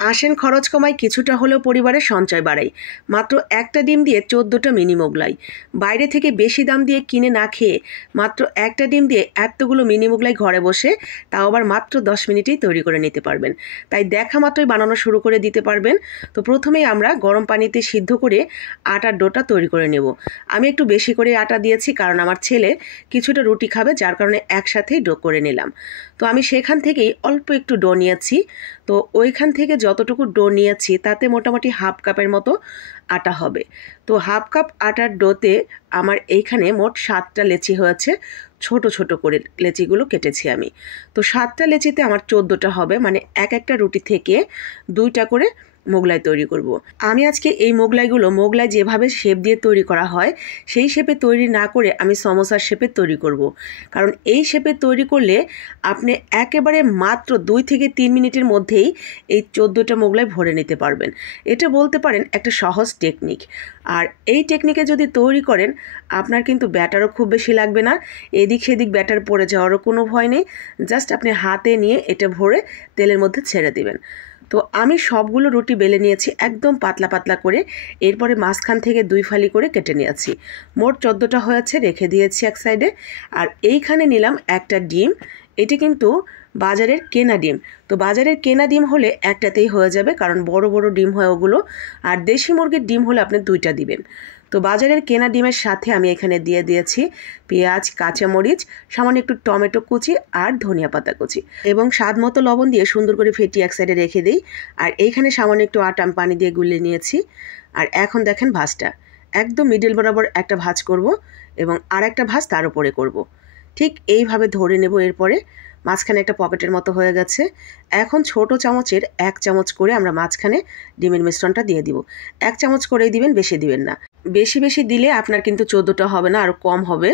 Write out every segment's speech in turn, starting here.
আসেন খরচ কমাই, কিছুটা হলেও পরিবারের সঞ্চয় বাড়াই। মাত্র একটা ডিম দিয়ে 14টা মিনি মোগলাই। বাইরে থেকে বেশি দাম দিয়ে কিনে না খেয়ে মাত্র একটা ডিম দিয়ে এতগুলো মিনি মোগলাই ঘরে বসে, তাও আবার মাত্র 10 মিনিটেই তৈরি করে নিতে পারবেন। তাই দেখা মাত্রই বানানো শুরু করে দিতে পারবেন। তো প্রথমেই আমরা গরম পানিতে সিদ্ধ করে আটার ডোটা তৈরি করে নেব। আমি একটু বেশি করে আটা দিয়েছি, কারণ আমার ছেলে কিছুটা রুটি খাবে, যার কারণে একসাথেই ডো করে নিলাম। তো আমি সেখান থেকেই অল্প একটু ডো নিয়েছি। তো ওইখান থেকে যতটুকু ডো নিয়েছি তাতে মোটামুটি হাফ কাপের মতো আটা হবে। তো হাফ কাপ আটার ডোতে আমার এইখানে মোট 7টা লেচি হয়েছে। ছোট ছোট করে লেচিগুলো কেটেছি আমি। তো 7টা লেচিতে আমার 14টা হবে, মানে এক একটা রুটি থেকে 2টা করে মোগলাই তৈরি করব। আমি আজকে এই মোগলাই যেভাবে শেপ দিয়ে তৈরি করা হয় সেই শেপে তৈরি না করে আমি সমোসার শেপে তৈরি করব। কারণ এই শেপে তৈরি করলে আপনি একেবারে মাত্র 2 থেকে 3 মিনিটের মধ্যেই এই 14টা মোগলাই ভরে নিতে পারবেন। এটা বলতে পারেন একটা সহজ টেকনিক। আর এই টেকনিকে যদি তৈরি করেন আপনার কিন্তু ব্যাটারও খুব বেশি লাগবে না, এদিক সেদিক ব্যাটার পড়ে যাওয়ারও কোনো ভয় নেই। জাস্ট আপনি হাতে নিয়ে এটা ভরে তেলের মধ্যে ছেড়ে দিবেন। তো আমি সবগুলো রুটি বেলে নিয়েছি একদম পাতলা পাতলা করে। এরপরে মাঝখান থেকে 2 ফালি করে কেটে নিয়েছি। মোট 14টা হয়েছে, রেখে দিয়েছি এক সাইডে। আর এইখানে নিলাম একটা ডিম। এটি কিন্তু বাজারের কেনা ডিম। তো বাজারের কেনা ডিম হলে একটাতেই হয়ে যাবে, কারণ বড় বড় ডিম হয় ওগুলো। আর দেশি মুরগির ডিম হলে আপনি 2টা দিবেন। তো বাজারের কেনা ডিমের সাথে আমি এখানে দিয়ে দিয়েছি পেঁয়াজ, কাঁচামরিচ, সামান্য একটু টমেটো কুচি আর ধনিয়া পাতা কুচি, এবং স্বাদ মতো লবণ দিয়ে সুন্দর করে ফেটিয়ে এক সাইডে রেখে দিই। আর এইখানে সামান্য একটু আটা আমি পানি দিয়ে গুলিয়ে নিয়েছি। আর এখন দেখেন ভাঁজটা একদম মিডল বরাবর একটা ভাঁজ করব, এবং আর একটা ভাঁজ তার উপরে করব। ঠিক এইভাবে ধরে নেব। এরপরে মাঝখানে একটা পকেটের মতো হয়ে গেছে। এখন ছোট চামচের 1 চামচ করে আমরা মাঝখানে ডিমের মিশ্রণটা দিয়ে দিব। 1 চামচ করেই দিবেন, বেশি দিবেন না। বেশি বেশি দিলে আপনার কিন্তু 14টা হবে না, আরও কম হবে।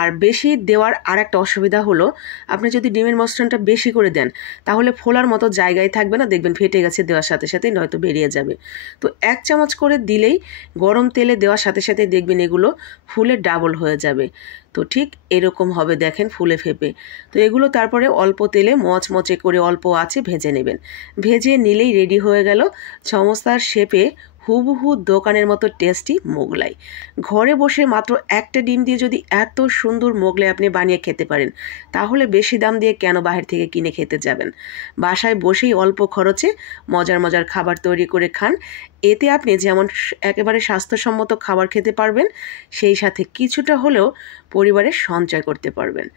আর বেশি দেওয়ার আর একটা অসুবিধা হলো, আপনি যদি ডিমের মিশ্রণটা বেশি করে দেন তাহলে ফোলার মতো জায়গায় থাকবে না, দেখবেন ফেটে গেছে দেওয়ার সাথে সাথে, নয়তো বেরিয়ে যাবে। তো 1 চামচ করে দিলেই গরম তেলে দেওয়ার সাথে সাথে দেখবেন এগুলো ফুলে ডাবল হয়ে যাবে। তো ঠিক এরকম হবে, দেখেন ফুলে ফেপে। তো এগুলো তারপরে অল্প তেলে মচমচে করে অল্প আঁচে ভেজে নেবেন। ভেজে নিলেই রেডি হয়ে গেল সমোসার শেপে হুবহু দোকানের মতো টেস্টি মোগলাই। ঘরে বসে মাত্র একটা ডিম দিয়ে যদি এত সুন্দর মোগলাই আপনি বানিয়ে খেতে পারেন, তাহলে বেশি দাম দিয়ে কেন বাহির থেকে কিনে খেতে যাবেন? বাসায় বসেই অল্প খরচে মজার মজার খাবার তৈরি করে খান। এতে আপনি যেমন একেবারে স্বাস্থ্যসম্মত খাবার খেতে পারবেন, সেই সাথে কিছুটা হলেও পরিবারের সঞ্চয় করতে পারবেন।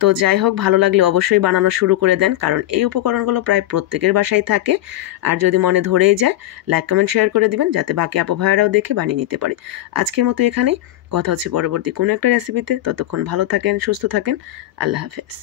তো যাই হোক, ভালো লাগলে অবশ্যই বানানো শুরু করে দেন, কারণ এই উপকরণগুলো প্রায় প্রত্যেকের বাসায় থাকে। আর যদি মনে ধরেই যায়, লাইক কমেন্ট শেয়ার করে দিবেন, যাতে বাকি আপু ভাইয়ারাও দেখে বানিয়ে নিতে পারে। আজকের মতো এখানেই, কথা হচ্ছে পরবর্তী কোনো একটা রেসিপিতে। ততক্ষণ ভালো থাকেন, সুস্থ থাকেন। আল্লাহ হাফেজ।